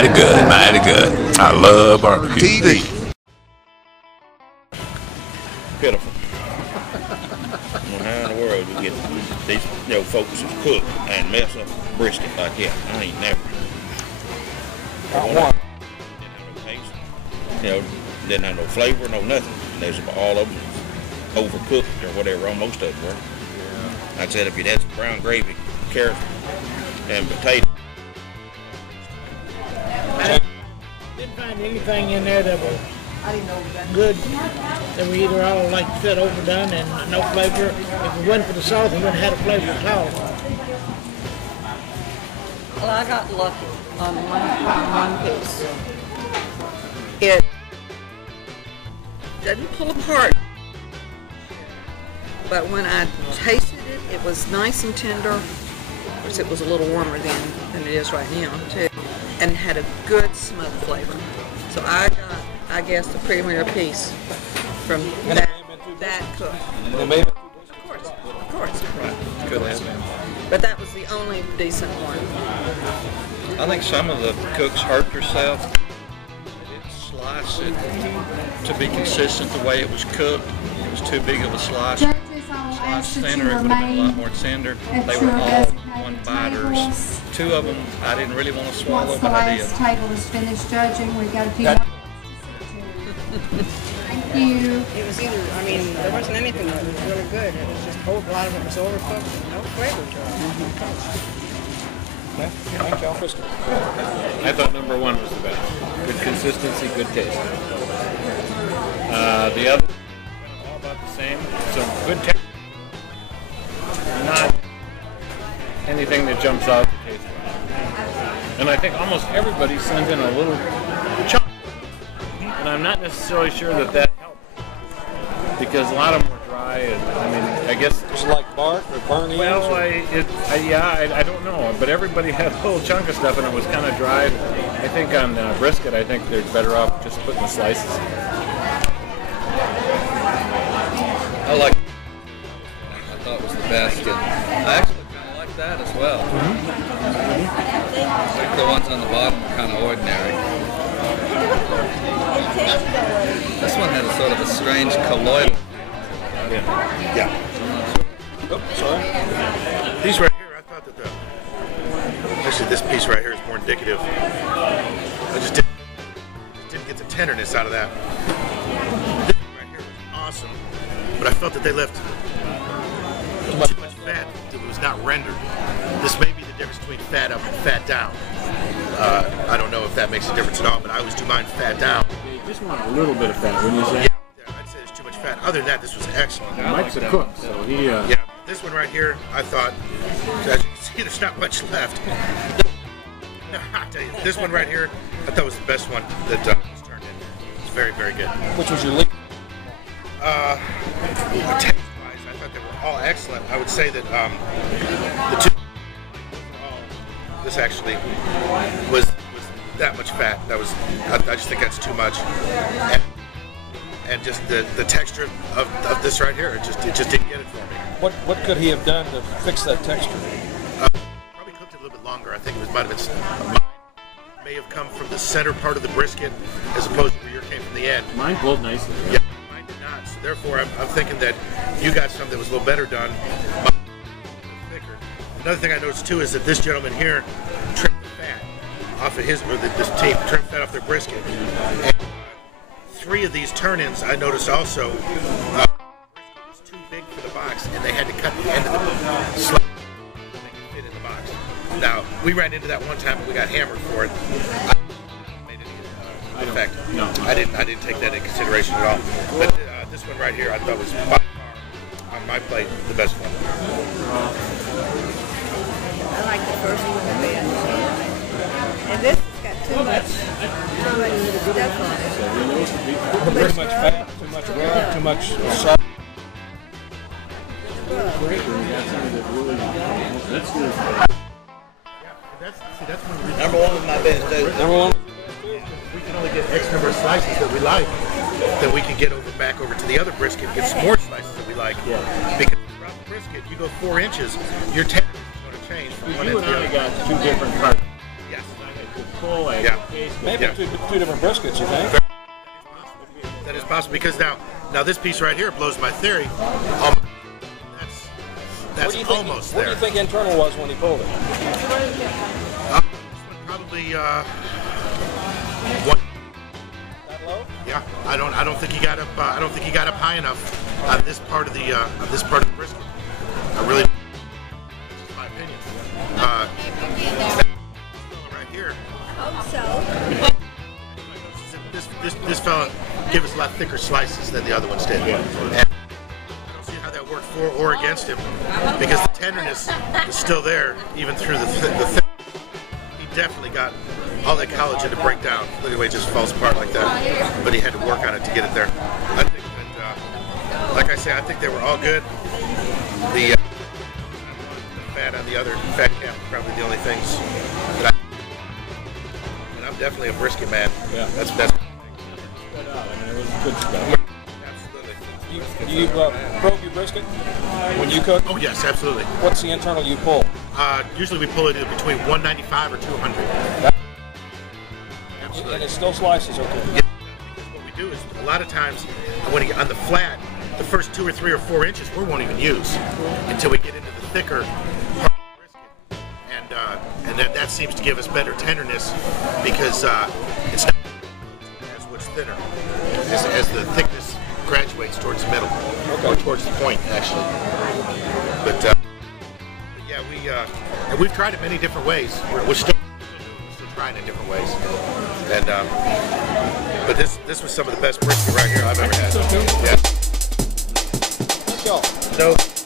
mighty good, mighty good. I love barbecue. TV. Pitiful. How in the world you get these folks who cook and mess up brisket like that? I ain't never. Didn't have no taste. Didn't have no flavor, no nothing. There's all of them overcooked or whatever. Most of them were. Like I said, if you'd had some brown gravy, carrot, and potato. I didn't find anything in there that was good. They were either all, like you said, overdone and no flavor. If it wasn't for the sauce, it wouldn't have had a flavor at all. Well, I got lucky on one piece. It didn't pull apart, but when I tasted it, it was nice and tender. Of course, it was a little warmer than it is right now, too, and had a good smoke flavor. So I got, I guess, the premier piece from that cook. Of course. Right. Could have been. But that was the only decent one. I think some of the cooks hurt themselves. They didn't slice it to be consistent the way it was cooked. It was too big of a slice. Sliced thinner, it would have been a lot more tender. They were all one-biters. Two of them I didn't really want to swallow, but I did. Once the last table is finished judging, we've got a few more. Thank you. It was either, I mean, there wasn't anything that was really good. It was just a lot of it was overcooked and no flavor to it. Thank y'all. I thought number one was the best. Good consistency, good taste. The other, all about the same. So good taste. Not anything that jumps out to taste well. And I think almost everybody sent in a little chunk. And I'm not necessarily sure that helped. Because a lot of them were dry, and I mean, I guess It's like bark or burn ends? well, I don't know, but everybody had a little chunk of stuff, and it was kind of dry. I think on brisket, I think they're better off just putting the slices. I like. I thought it was the best. And I actually kind of like that as well. I think the ones on the bottom are kind of ordinary. This one had a sort of a strange colloidal. Yeah. Oh, sorry. These right here, I thought that actually this piece right here is more indicative. I just didn't get the tenderness out of that. This one right here was awesome, but I felt that they left too much fat that was not rendered. This may be the difference between fat up and fat down. I don't know if that makes a difference at all, but I always do mine fat down. You just want a little bit of fat, wouldn't you say? Yeah, I'd say there's too much fat. Other than that, this was excellent. Mike's a cook, so he... Yeah, this one right here, I thought, as you can see, there's not much left. No, I tell you, this one right here, I thought was the best one that was turned in. It's very, very good. Which was your least? Taste-wise, I thought they were all excellent. I would say that the two, this actually was that much fat. That was, I just think that's too much. And just the texture of this right here, it just didn't get it for me. What could he have done to fix that texture? Probably cooked it a little bit longer. I think it might have been may have come from the center part of the brisket as opposed to where yours came from the end. Mine pulled nicely. Yeah, mine did not. So therefore, I'm thinking that you got something that was a little better done. Mine was a little thicker. Another thing I noticed too is that this gentleman here trimmed the fat off of his, or this team trimmed fat off their brisket. And, three of these turn-ins I noticed also was too big for the box, and they had to cut the end of the slab to make it fit in the box. Now we ran into that one time, and we got hammered for it. I made any effect. No, I didn't take that into consideration at all. But this one right here, I thought was by far on my plate the best one. I like the first one the best. And this has got too much stuff on it. Too much fat, too much rub, too much salt. That's when Number one was my best too. Number one. we can only get X number of slices that we like, then we can get back over to the other brisket and get some more slices that we like. Yeah. Because throughout the brisket, you go 4 inches, your tenderness is going to change from one end to the other. got two different parts. Yes. pull, a Yeah. case. Maybe Yeah. two different briskets, you think? That is possible because now this piece right here blows my theory. That's almost Where do there. you think internal was when he pulled it? Probably one. That low? Yeah, I don't think he got up. I don't think he got up high enough on this part of the brisket. I really. That's my opinion. Right here. Hope so. This fella gave us a lot thicker slices than the other ones did. And I don't see how that worked for or against him because the tenderness is still there even through the thick. He definitely got all that collagen to break down. Look at the way it just falls apart like that. But he had to work on it to get it there. I think that, like I say, I think they were all good. The fat on the other fat cap are probably the only things that and I'm definitely a brisket man. Yeah. That's It was good stuff. absolutely. You probe your brisket when you cook? Oh yes, absolutely. What's the internal you pull? Usually we pull it in between 195 or 200. Absolutely. And it still slices okay? Yeah. What we do is a lot of times when on the flat, the first 2 or 3 or 4 inches we won't even use until we get into the thicker part of the brisket, and that seems to give us better tenderness because it's not as what's thinner as the thickness graduates towards the middle or towards the point actually. But yeah, and we've tried it many different ways. We're still trying it different ways, and but this was some of the best brisket right here I've ever had. Yeah. Let's go. So.